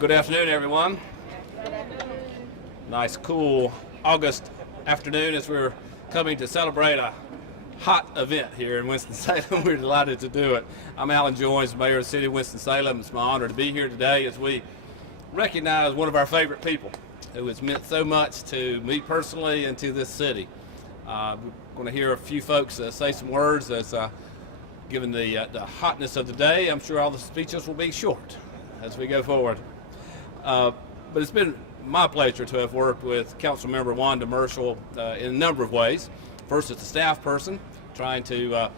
Good afternoon, everyone. Nice, cool August afternoon as we're coming to celebrate a hot event here in Winston-Salem. We're delighted to do it. I'm Alan Jones, Mayor of the City of Winston-Salem. It's my honor to be here today as we recognize one of our favorite people who has meant so much to me personally and to this city. We're going to hear a few folks say some words as given the hotness of the day. I'm sure all the speeches will be short as we go forward. But it's been my pleasure to have worked with Councilmember Wanda Merschel in a number of ways. First as a staff person, trying to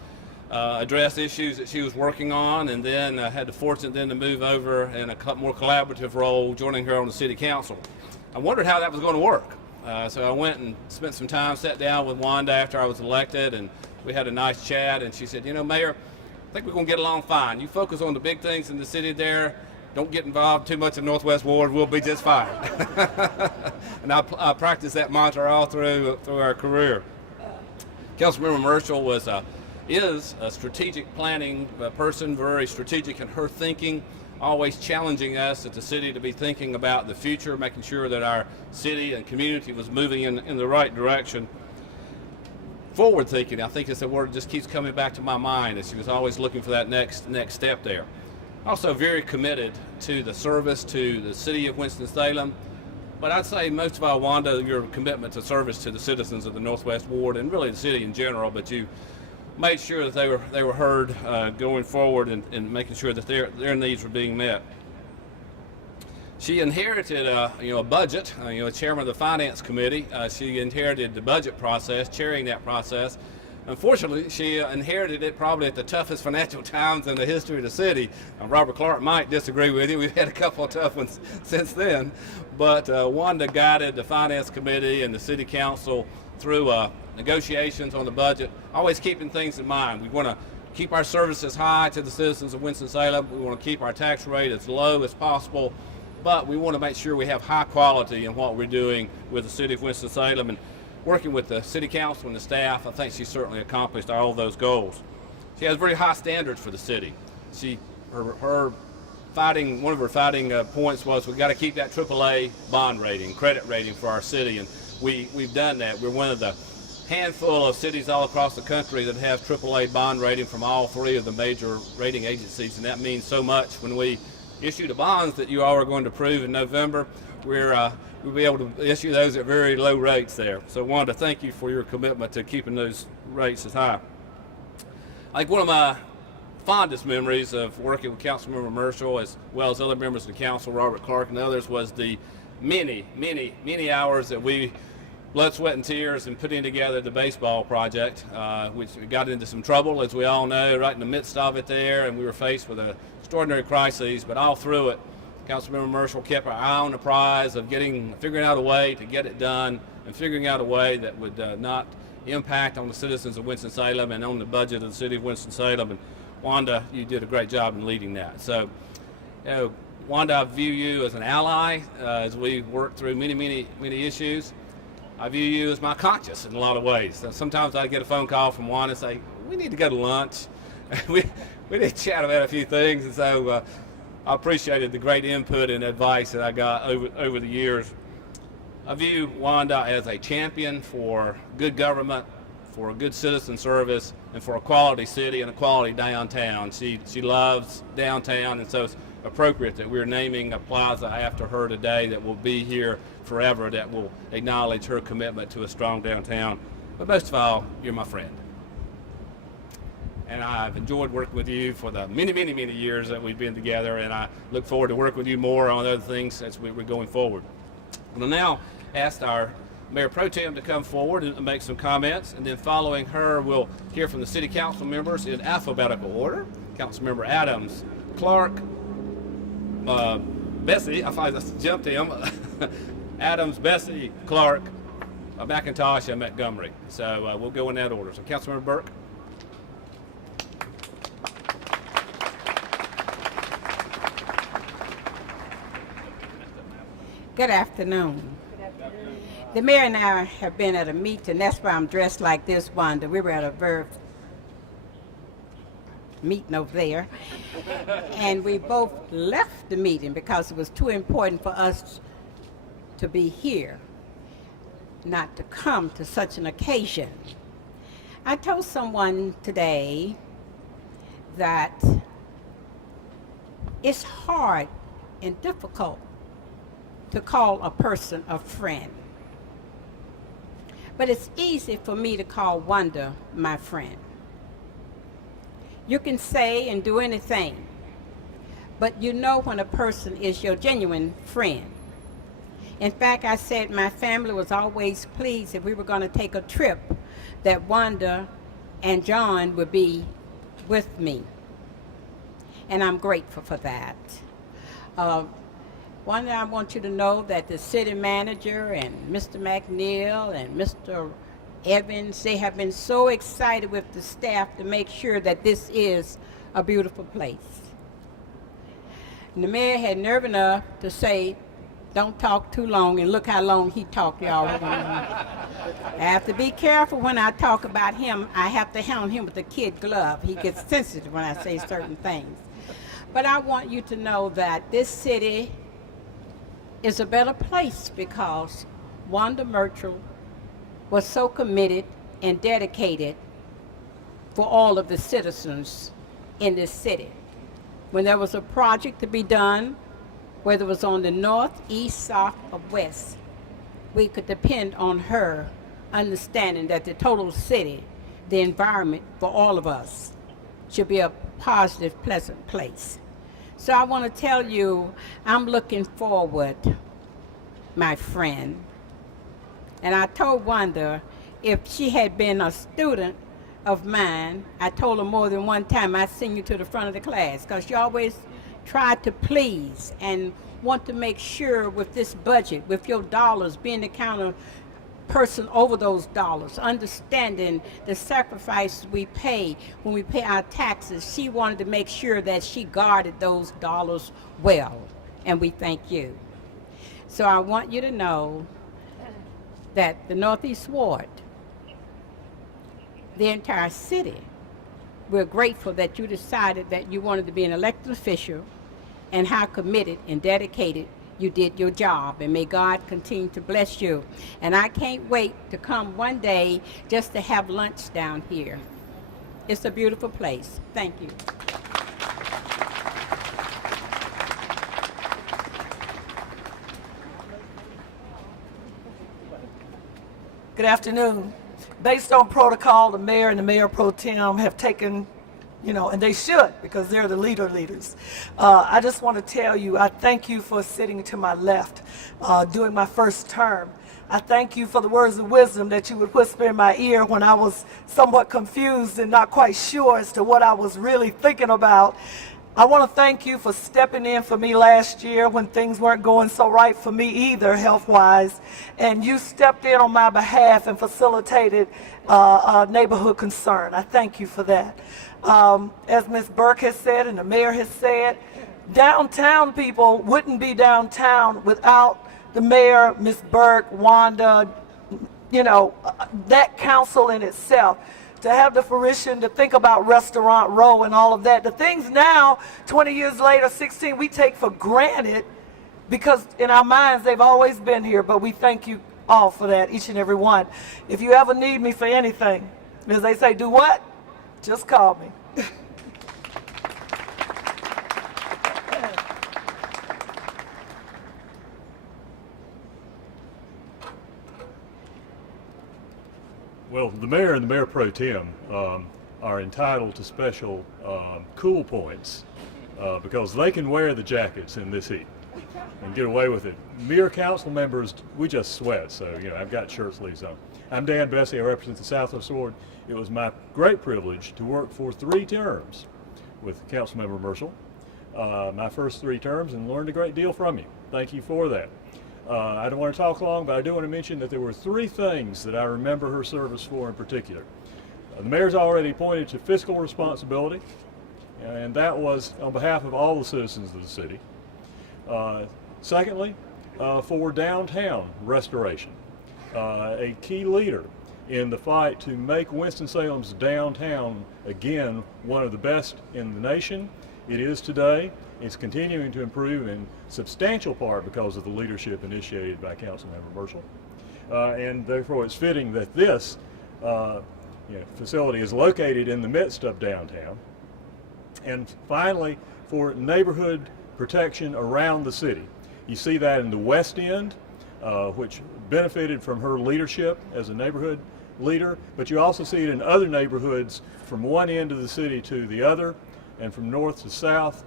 address issues that she was working on, and then had the fortune then to move over in a more collaborative role, joining her on the City Council. I wondered how that was going to work. So I went and spent some time, sat down with Wanda after I was elected, and we had a nice chat, and she said, you know, Mayor, I think we're going to get along fine. You focus on the big things in the city there. Don't get involved too much in Northwest Ward. We'll be just fine. And I practiced that mantra all through our career. Councilmember Merschel is a strategic planning person, very strategic in her thinking, always challenging us at the city to be thinking about the future, making sure that our city and community was moving in the right direction. Forward thinking, I think is a word that just keeps coming back to my mind, as she was always looking for that next step there. Also very committed to the service to the city of Winston-Salem, but I'd say most of all, Wanda, your commitment to service to the citizens of the Northwest Ward and really the city in general, but you made sure that they were heard going forward and making sure that their needs were being met. She inherited a budget, chairman of the Finance Committee. She inherited the budget process, chairing that process. Unfortunately, she inherited it probably at the toughest financial times in the history of the city. Robert Clark might disagree with you. We've had a couple of tough ones since then. But Wanda guided the Finance Committee and the City Council through negotiations on the budget, always keeping things in mind. We want to keep our services high to the citizens of Winston-Salem. We want to keep our tax rate as low as possible. But we want to make sure we have high quality in what we're doing with the city of Winston-Salem. And working with the City Council and the staff, I think she certainly accomplished all of those goals. She has very high standards for the city. One of her fighting points was we've got to keep that AAA bond rating, credit rating for our city, and we've done that. We're one of the handful of cities all across the country that have AAA bond rating from all three of the major rating agencies, and that means so much. When we issue the bonds that you all are going to approve in November, we'll be able to issue those at very low rates there. So Wanda, thank you for your commitment to keeping those rates as high. I think one of my fondest memories of working with Councilmember Merschel, as well as other members of the council, Robert Clark and others, was the many hours that we blood, sweat, and tears in putting together the baseball project, which we got into some trouble, as we all know, right in the midst of it there, and we were faced with an extraordinary crisis, but all through it, Councilmember Merschel kept our eye on the prize of figuring out a way to get it done and figuring out a way that would not impact on the citizens of Winston-Salem and on the budget of the city of Winston-Salem. And Wanda, you did a great job in leading that. So, Wanda, I view you as an ally as we work through many issues. I view you as my conscience in a lot of ways. Sometimes I get a phone call from Wanda and say, we need to go to lunch. we need to chat about a few things. And so I appreciated the great input and advice that I got over the years. I view Wanda as a champion for good government, for good citizen service, and for a quality city and a quality downtown. She loves downtown, and so it's appropriate that we're naming a plaza after her today that will be here forever, that will acknowledge her commitment to a strong downtown. But most of all, you're my friend. And I've enjoyed working with you for the many years that we've been together, and I look forward to working with you more on other things as we're going forward. We'll now ask our Mayor Pro Tem to come forward and make some comments, and then following her, we'll hear from the City Council members in alphabetical order. Councilmember Adams, Clark, Bessie, I just jumped him, Adams, Bessie, Clark, Macintosh, and Montgomery. So we'll go in that order. So Councilmember Burke. Good afternoon. The mayor and I have been at a meeting, that's why I'm dressed like this, Wanda. We were at a very meeting over there. And we both left the meeting because it was too important for us to be here, not to come to such an occasion. I told someone today that it's hard and difficult to call a person a friend. But it's easy for me to call Wanda my friend. You can say and do anything, but you know when a person is your genuine friend. In fact, I said my family was always pleased if we were going to take a trip that Wanda and John would be with me. And I'm grateful for that. Wanda, I want you to know that the city manager and Mr. McNeil and Mr. Evans, they have been so excited with the staff to make sure that this is a beautiful place. And the mayor had nerve enough to say, don't talk too long, and look how long he talked, y'all. I have to be careful when I talk about him. I have to handle him with a kid glove. He gets sensitive when I say certain things. But I want you to know that this city is a better place because Wanda Merschel was so committed and dedicated for all of the citizens in this city. When there was a project to be done, whether it was on the north, east, south, or west, we could depend on her understanding that the total city, the environment for all of us, should be a positive, pleasant place. So I want to tell you, I'm looking forward, my friend. And I told Wanda, if she had been a student of mine, I told her more than one time, I'd send you to the front of the class, because she always tried to please and want to make sure with this budget, with your dollars, being the counter person over those dollars, understanding the sacrifices we pay when we pay our taxes. She wanted to make sure that she guarded those dollars well, and we thank you. So I want you to know that the Northeast Ward, the entire city, we're grateful that you decided that you wanted to be an elected official and how committed and dedicated you did your job, and may God continue to bless you. And I can't wait to come one day just to have lunch down here. It's a beautiful place. Thank you. Good afternoon. Based on protocol, the mayor and the mayor pro tem have taken, and they should, because they're the leaders. I just want to tell you, I thank you for sitting to my left during my first term. I thank you for the words of wisdom that you would whisper in my ear when I was somewhat confused and not quite sure as to what I was really thinking about. I want to thank you for stepping in for me last year when things weren't going so right for me either, health-wise, and you stepped in on my behalf and facilitated a neighborhood concern. I thank you for that. As Ms. Burke has said and the mayor has said, downtown people wouldn't be downtown without the mayor, Ms. Burke, Wanda, that council in itself. To have the fruition to think about Restaurant Row and all of that. The things now, 20 years later, 16, we take for granted because in our minds they've always been here, but we thank you all for that, each and every one. If you ever need me for anything, as they say, do what? Just call me. Well, the mayor and the mayor pro tem are entitled to special cool points because they can wear the jackets in this heat and get away with it. Mere council members, we just sweat, so I've got shirt sleeves on. I'm Dan Bessie, I represent the Southwest Ward. It was my great privilege to work for 3 terms with Councilmember Merschel, my first 3 terms, and learned a great deal from you. Thank you for that. I don't want to talk long, but I do want to mention that there were 3 things that I remember her service for in particular. The mayor's already pointed to fiscal responsibility, and that was on behalf of all the citizens of the city. Secondly, for downtown restoration, a key leader in the fight to make Winston-Salem's downtown again one of the best in the nation. It is today. It's continuing to improve in substantial part because of the leadership initiated by Councilmember Merschel. And therefore it's fitting that this facility is located in the midst of downtown. And finally, for neighborhood protection around the city. You see that in the West End, which benefited from her leadership as a neighborhood leader, but you also see it in other neighborhoods from one end of the city to the other, and from north to south.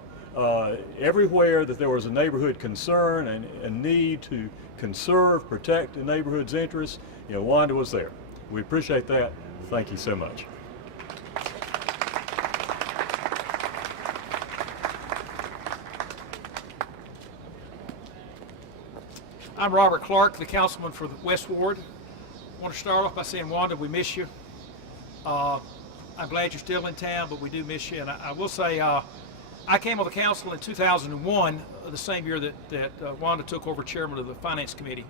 Everywhere that there was a neighborhood concern and a need to conserve, protect the neighborhood's interests, Wanda was there. We appreciate that. Thank you so much. I'm Robert Clark, the councilman for the West Ward. I want to start off by saying, Wanda, we miss you. I'm glad you're still in town, but we do miss you. And I will say, I came on the council in 2001, the same year that Wanda took over chairman of the finance committee.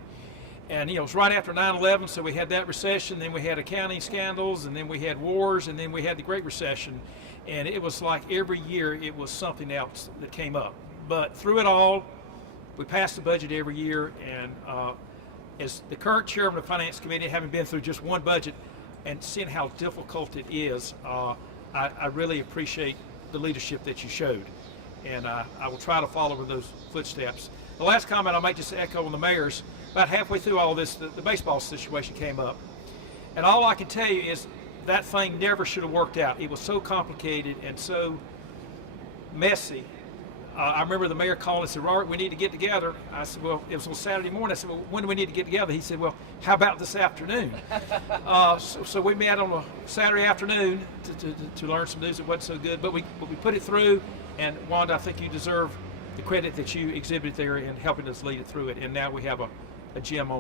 And it was right after 9/11, so we had that recession, then we had accounting scandals, and then we had wars, and then we had the Great Recession. And it was like every year it was something else that came up. But through it all, we passed the budget every year, and as the current chairman of the Finance Committee, having been through just one budget and seeing how difficult it is, I really appreciate the leadership that you showed. And I will try to follow in those footsteps. The last comment I'll make, just to echo on the mayor's, about halfway through all this, the baseball situation came up. And all I can tell you is that thing never should have worked out. It was so complicated and so messy. I remember the mayor calling and said, Robert, we need to get together. I said, well, it was on Saturday morning. I said, well, when do we need to get together? He said, well, how about this afternoon? So we met on a Saturday afternoon to learn some news that wasn't so good, but we put it through. And Wanda, I think you deserve the credit that you exhibited there in helping us lead it through it. And now we have a gym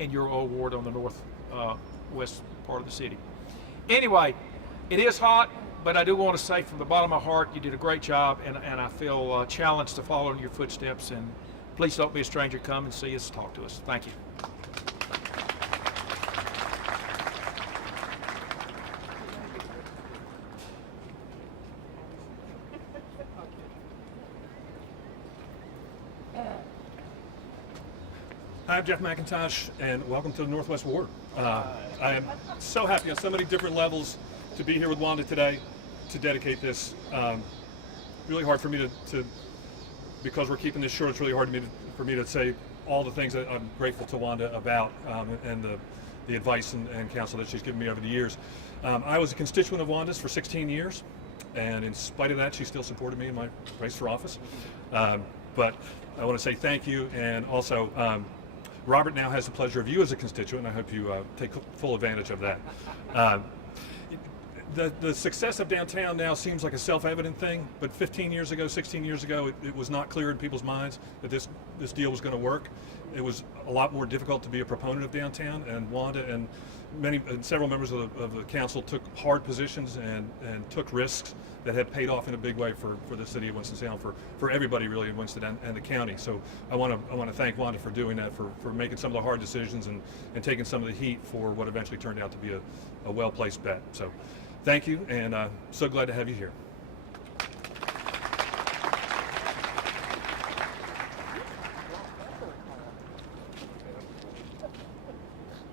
in your old ward on the northwest part of the city. Anyway, it is hot. But I do want to say from the bottom of my heart, you did a great job, and I feel challenged to follow in your footsteps. And please don't be a stranger. Come and see us, talk to us. Thank you. Hi, I'm Jeff Macintosh, and welcome to the Northwest Ward. I am so happy on so many different levels to be here with Wanda today to dedicate this. Really hard for me to because we're keeping this short, it's really hard for me to say all the things that I'm grateful to Wanda about and the advice and counsel that she's given me over the years. I was a constituent of Wanda's for 16 years, and in spite of that, she still supported me in my race for office. But I want to say thank you, and also Robert now has the pleasure of you as a constituent, and I hope you take full advantage of that. The success of downtown now seems like a self-evident thing, but 15 years ago, 16 years ago, it was not clear in people's minds that this deal was going to work. It was a lot more difficult to be a proponent of downtown, and Wanda and several members of the council took hard positions and took risks that have paid off in a big way for the city of Winston-Salem, for everybody really in Winston and the county. So I want to thank Wanda for doing that, for making some of the hard decisions and taking some of the heat for what eventually turned out to be a well-placed bet. So thank you, and so glad to have you here.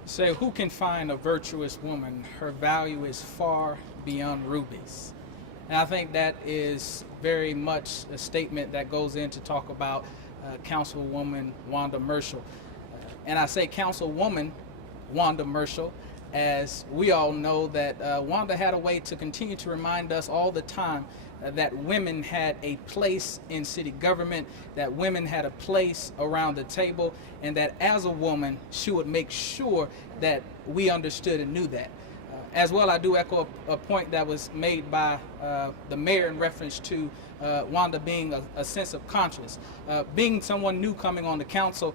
Say, who can find a virtuous woman? Her value is far beyond rubies. And I think that is very much a statement that goes in to talk about Councilwoman Wanda Merschel. And I say Councilwoman Wanda Merschel, as we all know that Wanda had a way to continue to remind us all the time that women had a place in city government, that women had a place around the table, and that as a woman, she would make sure that we understood and knew that. As well, I do echo a point that was made by the mayor in reference to Wanda being a sense of conscience. Being someone new coming on the council,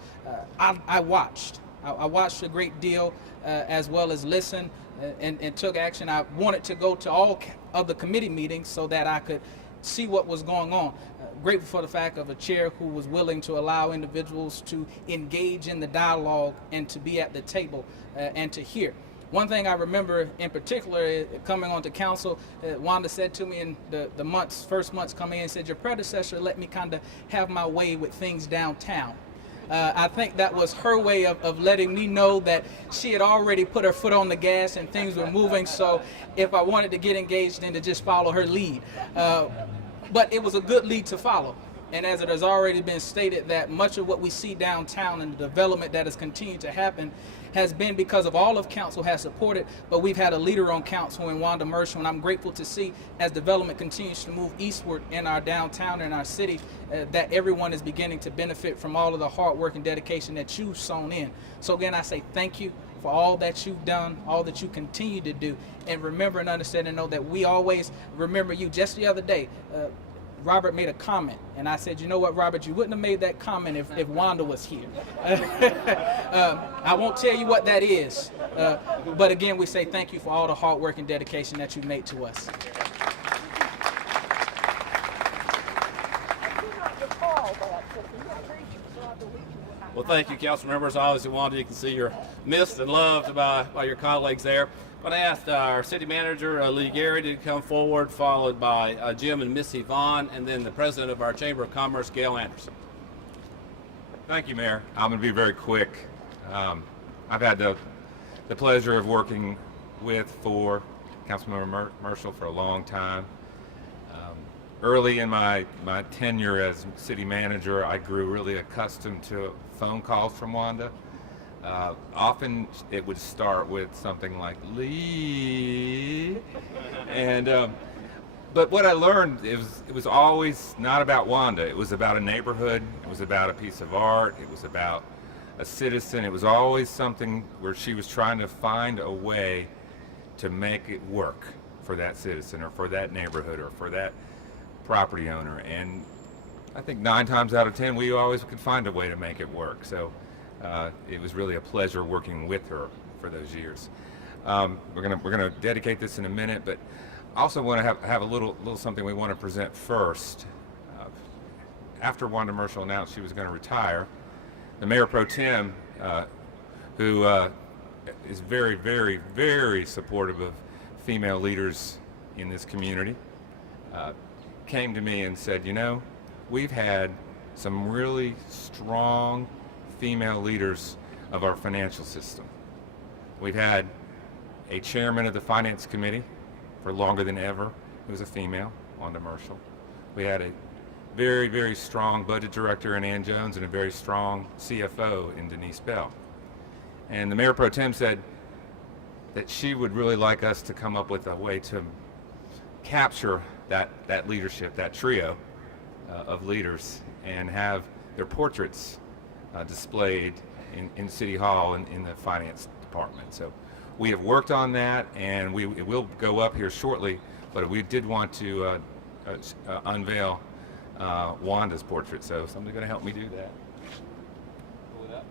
I watched. I watched a great deal as well as listened and took action. I wanted to go to all of the committee meetings so that I could see what was going on. Grateful for the fact of a chair who was willing to allow individuals to engage in the dialogue and to be at the table and to hear. One thing I remember in particular coming onto council, Wanda said to me in the first months coming in, said, your predecessor let me kind of have my way with things downtown. I think that was her way of letting me know that she had already put her foot on the gas and things were moving, so if I wanted to get engaged, then to just follow her lead. But it was a good lead to follow. And as it has already been stated, that much of what we see downtown and the development that has continued to happen has been because of all of council has supported, but we've had a leader on council in Wanda Merschel, and I'm grateful to see as development continues to move eastward in our downtown and our city, that everyone is beginning to benefit from all of the hard work and dedication that you've sown in. So again, I say thank you for all that you've done, all that you continue to do, and remember and understand and know that we always remember you. Just the other day, Robert made a comment, and I said, you know what, Robert, you wouldn't have made that comment if Wanda was here. I won't tell you what that is, but again, we say thank you for all the hard work and dedication that you made to us. Well, thank you, council members. Obviously, Wanda, you can see you're missed and loved by your colleagues there. But I asked our city manager, Lee Garrity, to come forward, followed by Jim and Missy Vaughan, and then the president of our Chamber of Commerce, Gayle Anderson. Thank you, Mayor. I'm going to be very quick. I've had the pleasure of working for Councilmember Merschel for a long time. Early in my tenure as city manager, I grew really accustomed to phone calls from Wanda. Often it would start with something like Lee, and but what I learned it was always not about Wanda. It was about a neighborhood. It was about a piece of art. It was about a citizen. It was always something where she was trying to find a way to make it work for that citizen or for that neighborhood or for that property owner. And I think 9 times out of 10 we always could find a way to make it work. So it was really a pleasure working with her for those years. We're gonna dedicate this in a minute, but I also want to have a little something we want to present first. After Wanda Merschel announced she was going to retire, the Mayor Pro Tem, who is very, very, very supportive of female leaders in this community, came to me and said, you know, we've had some really strong female leaders of our financial system. We've had a chairman of the Finance Committee for longer than ever, who was a female, Wanda Merschel. We had a very, very strong budget director in Ann Jones and a very strong CFO in Denise Bell. And the Mayor Pro Tem said that she would really like us to come up with a way to capture that leadership, that trio of leaders, and have their portraits displayed in City Hall and in the finance department. So we have worked on that, and it will go up here shortly, but we did want to unveil Wanda's portrait, so somebody's going to help me do that. Pull it up.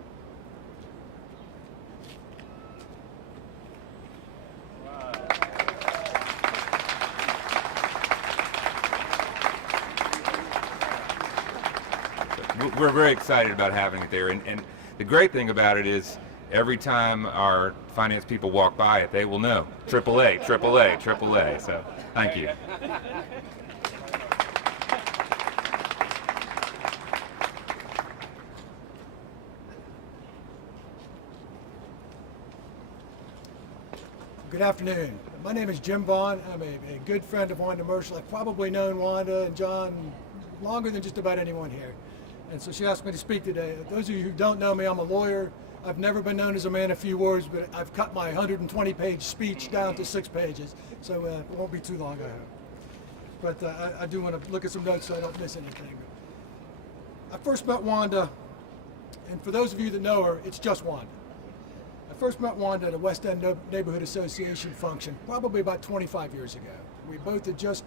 We're very excited about having it there, and the great thing about it is every time our finance people walk by it, they will know AAA, AAA, AAA. So thank you. Good afternoon. My name is Jim Vaughan. I'm a good friend of Wanda Merschel. I've probably known Wanda and John longer than just about anyone here. And so she asked me to speak today. Those of you who don't know me, I'm a lawyer. I've never been known as a man of few words, but I've cut my 120-page speech down to 6 pages, so it won't be too long, I hope. But I do want to look at some notes so I don't miss anything. I first met Wanda, and for those of you that know her, it's just Wanda. I first met Wanda at a West End Neighborhood Association function, probably about 25 years ago. We both had just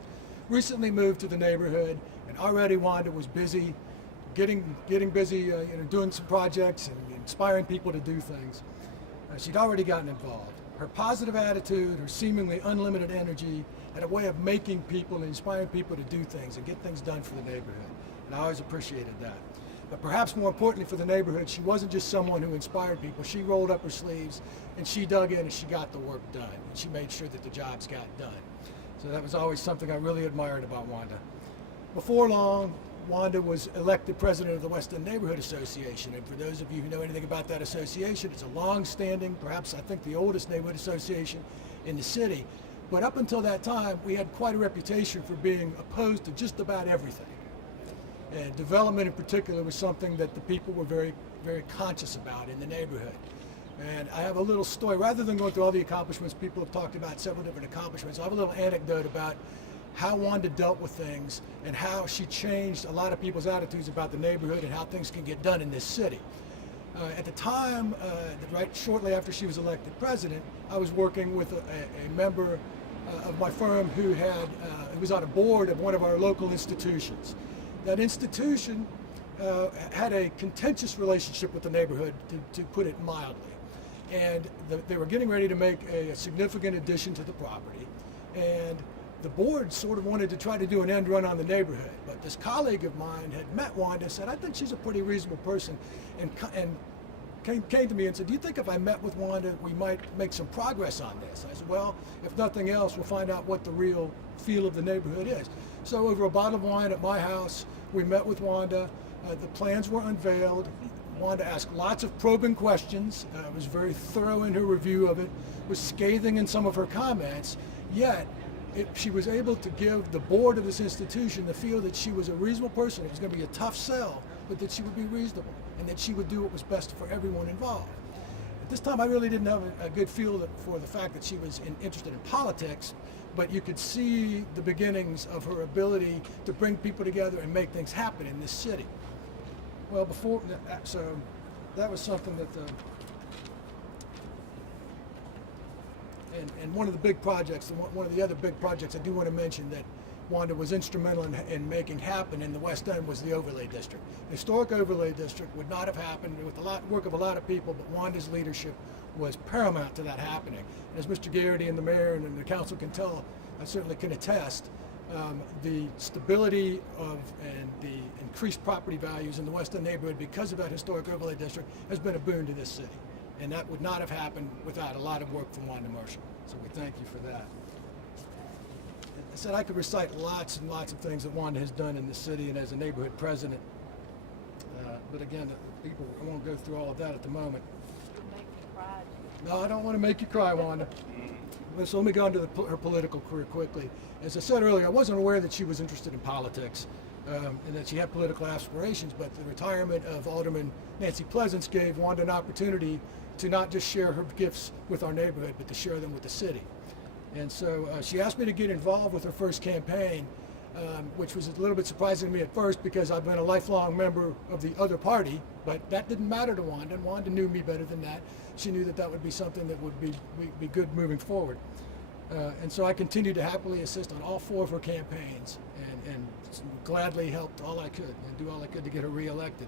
recently moved to the neighborhood, and already Wanda was busy, getting busy, doing some projects and inspiring people to do things. She'd already gotten involved. Her positive attitude, her seemingly unlimited energy, had a way of making people and inspiring people to do things and get things done for the neighborhood. And I always appreciated that. But perhaps more importantly for the neighborhood, she wasn't just someone who inspired people. She rolled up her sleeves and she dug in and she got the work done. And she made sure that the jobs got done. So that was always something I really admired about Wanda. Before long, Wanda was elected president of the West End Neighborhood Association. And for those of you who know anything about that association, it's a long-standing, perhaps I think the oldest neighborhood association in the city. But up until that time, we had quite a reputation for being opposed to just about everything. And development in particular was something that the people were very, very conscious about in the neighborhood. And I have a little story, rather than going through all the accomplishments, people have talked about several different accomplishments. I have a little anecdote about how Wanda dealt with things and how she changed a lot of people's attitudes about the neighborhood and how things can get done in this city. At the time, right shortly after she was elected president, I was working with a member of my firm who was on a board of one of our local institutions. That institution had a contentious relationship with the neighborhood, to put it mildly. And they were getting ready to make a significant addition to the property. And the board sort of wanted to try to do an end run on the neighborhood. But this colleague of mine had met Wanda and said, I think she's a pretty reasonable person, and came to me and said, do you think if I met with Wanda, we might make some progress on this? I said, well, if nothing else, we'll find out what the real feel of the neighborhood is. So over a bottle of wine at my house, we met with Wanda. The plans were unveiled. Wanda asked lots of probing questions, was very thorough in her review of it, was scathing in some of her comments, yet she was able to give the board of this institution the feel that she was a reasonable person. It was going to be a tough sell, but that she would be reasonable and that she would do what was best for everyone involved. At this time, I really didn't have a good feel for the fact that she was interested in politics, but you could see the beginnings of her ability to bring people together and make things happen in this city. Well, so that was something that and one of the big projects, one of the other big projects I do want to mention that Wanda was instrumental in making happen in the West End was the overlay district. The historic overlay district would not have happened with the work of a lot of people, but Wanda's leadership was paramount to that happening. And as Mr. Garrity and the mayor and the council can tell, I certainly can attest, the stability and the increased property values in the West End neighborhood because of that historic overlay district has been a boon to this city. And that would not have happened without a lot of work from Wanda Merschel. So we thank you for that. I said I could recite lots and lots of things that Wanda has done in the city and as a neighborhood president. But again, people, I won't go through all of that at the moment. No, I don't want to make you cry, Wanda. So let me go on to her political career quickly. As I said earlier, I wasn't aware that she was interested in politics and that she had political aspirations, but the retirement of Alderman Nancy Pleasance gave Wanda an opportunity to not just share her gifts with our neighborhood, but to share them with the city. And so she asked me to get involved with her first campaign, which was a little bit surprising to me at first because I've been a lifelong member of the other party, but that didn't matter to Wanda, and Wanda knew me better than that. She knew that that would be something that would be good moving forward. And so I continued to happily assist on all 4 of her campaigns and gladly helped all I could and do all I could to get her reelected.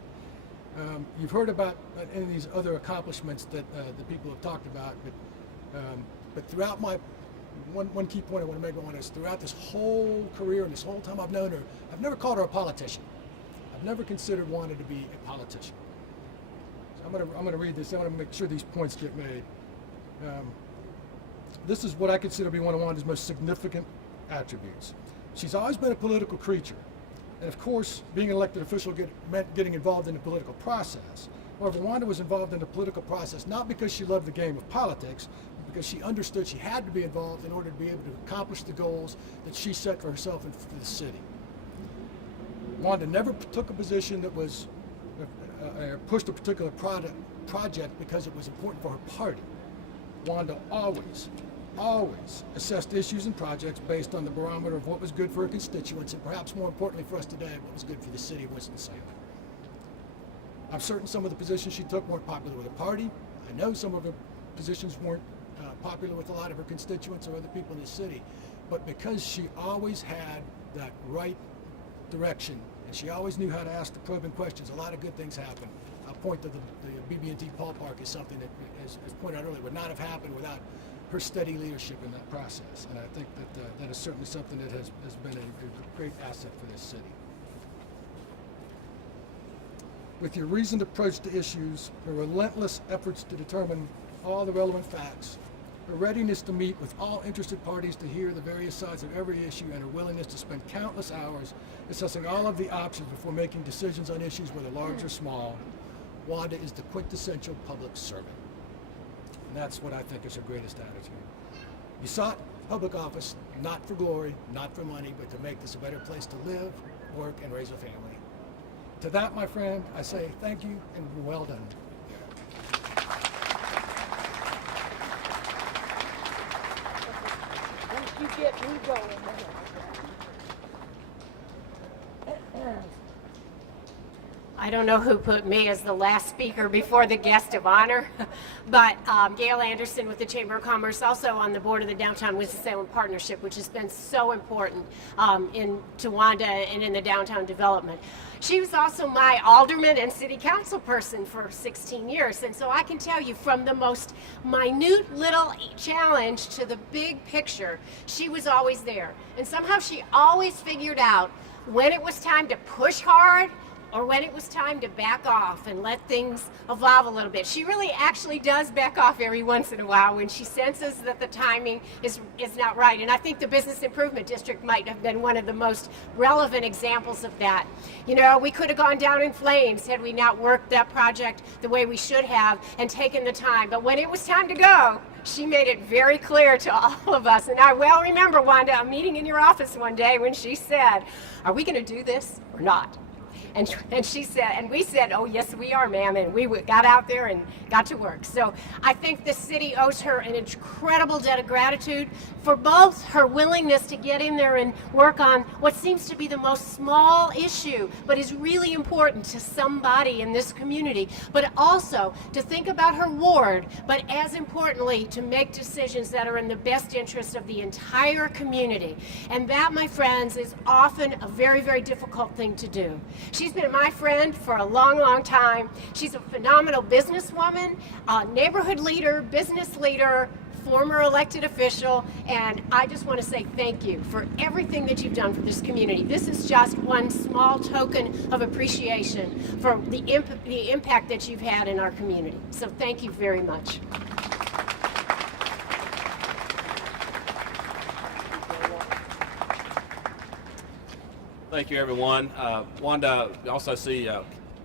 You've heard about any of these other accomplishments that the people have talked about, but throughout my one key point I want to make on is throughout this whole career and this whole time I've known her, I've never called her a politician. I've never considered Wanda to be a politician. So I'm going to read this. I want to make sure these points get made. This is what I consider to be one of Wanda's most significant attributes. She's always been a political creature. And of course, being an elected official meant getting involved in the political process. However, Wanda was involved in the political process not because she loved the game of politics, but because she understood she had to be involved in order to be able to accomplish the goals that she set for herself and for the city. Wanda never took a position that was pushed a particular project because it was important for her party. Wanda always assessed issues and projects based on the barometer of what was good for her constituents, and perhaps more importantly for us today, what was good for the city of Winston-Salem. I'm certain some of the positions she took weren't popular with her party. I know some of her positions weren't popular with a lot of her constituents or other people in the city, but because she always had that right direction and she always knew how to ask the probing questions, a lot of good things happened. I'll point to the BB&T ballpark as something that, as pointed out earlier, would not have happened without her steady leadership in that process. And I think that that is certainly something that has been a great asset for this city. With your reasoned approach to issues, your relentless efforts to determine all the relevant facts, a readiness to meet with all interested parties to hear the various sides of every issue, and a willingness to spend countless hours assessing all of the options before making decisions on issues whether large or small, Wanda is the quintessential public servant. And that's what I think is her greatest attitude. You sought public office not for glory, not for money, but to make this a better place to live, work, and raise a family. To that, my friend, I say thank you and well done. You get me going. I don't know who put me as the last speaker before the guest of honor, but Gayle Anderson with the Chamber of Commerce, also on the board of the Downtown Winston-Salem Partnership, which has been so important to Wanda and in the downtown development. She was also my alderman and city council person for 16 years, and so I can tell you, from the most minute little challenge to the big picture, she was always there. And somehow she always figured out when it was time to push hard or when it was time to back off and let things evolve a little bit. She really actually does back off every once in a while when she senses that the timing is not right. And I think the Business Improvement District might have been one of the most relevant examples of that. You know, we could have gone down in flames had we not worked that project the way we should have and taken the time. But when it was time to go, she made it very clear to all of us. And I well remember, Wanda, a meeting in your office one day when she said, "Are we going to do this or not?" And she said, and we said, "Oh yes, we are, ma'am," and we got out there and got to work. So I think the city owes her an incredible debt of gratitude for both her willingness to get in there and work on what seems to be the most small issue, but is really important to somebody in this community, but also to think about her ward, but as importantly, to make decisions that are in the best interest of the entire community. And that, my friends, is often a very, very difficult thing to do. She's been my friend for a long, long time. She's a phenomenal businesswoman, neighborhood leader, business leader, former elected official, and I just want to say thank you for everything that you've done for this community. This is just one small token of appreciation for the impact that you've had in our community. So thank you very much. Thank you, everyone. Wanda, I also see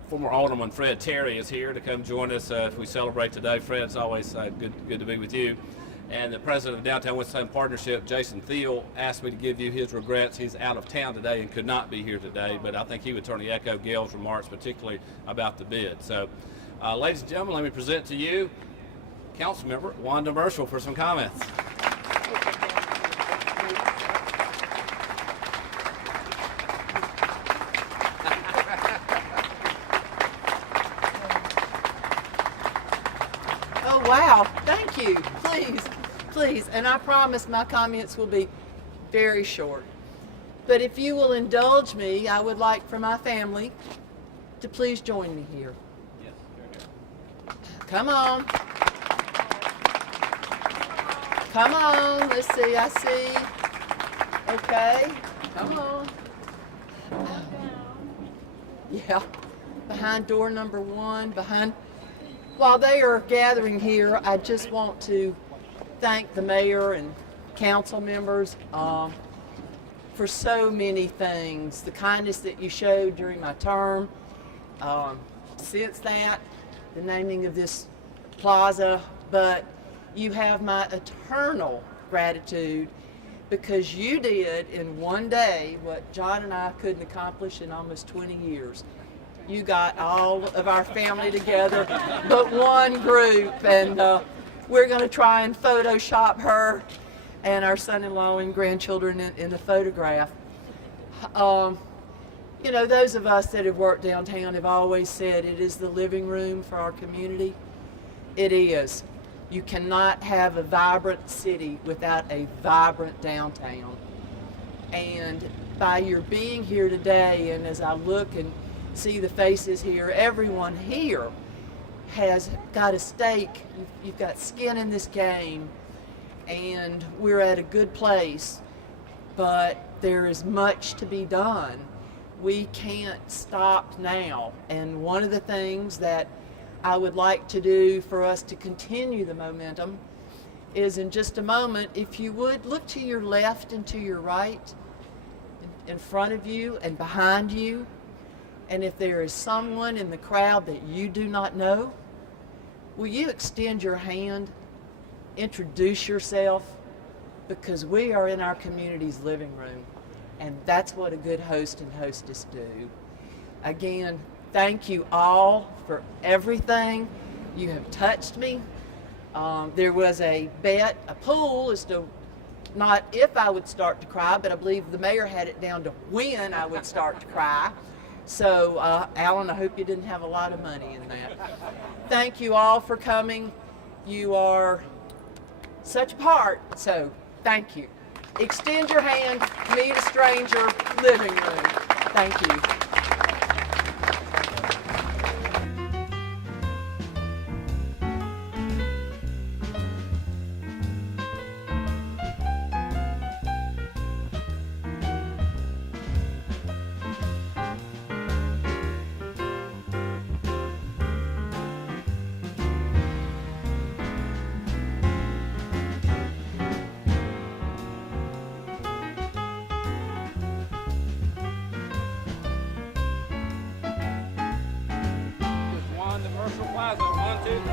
former Alderman Fred Terry is here to come join us as we celebrate today. Fred, it's always good to be with you. And the president of Downtown Winston-Salem Partnership, Jason Thiel, asked me to give you his regrets. He's out of town today and could not be here today, but I think he would certainly echo Gayle's remarks, particularly about the bid. So, ladies and gentlemen, let me present to you Councilmember Wanda Merschel for some comments. Wow, thank you. Please, and I promise my comments will be very short. But if you will indulge me, I would like for my family to please join me here. Yes, here. Come on. Come on, let's see, I see. Okay, come on. Yeah, behind door number 1, While they are gathering here, I just want to thank the mayor and council members for so many things. The kindness that you showed during my term. Since that, the naming of this plaza, but you have my eternal gratitude because you did in one day what John and I couldn't accomplish in almost 20 years. You got all of our family together, but one group, and we're going to try and Photoshop her and our son-in-law and grandchildren in the photograph. You know, those of us that have worked downtown have always said it is the living room for our community. It is. You cannot have a vibrant city without a vibrant downtown. And by your being here today, and as I look and see the faces here, everyone here has got a stake. You've got skin in this game, and we're at a good place, but there is much to be done. we can't stop now. And one of the things that I would like to do for us to continue the momentum is, in just a moment, if you would, look to your left and to your right, in front of you and behind you. And if there is someone in the crowd that you do not know, will you extend your hand, introduce yourself, because we are in our community's living room, and that's what a good host and hostess do. Again, thank you all for everything. You have touched me. There was a bet, a pool, as to not if I would start to cry, but I believe the mayor had it down to when I would start to cry. So, Alan, I hope you didn't have a lot of money in that. Thank you all for coming. You are such a part, so thank you. Extend your hand, meet a stranger, living room. Thank you. Wanda, Merschel Plaza, 1, 2, 3.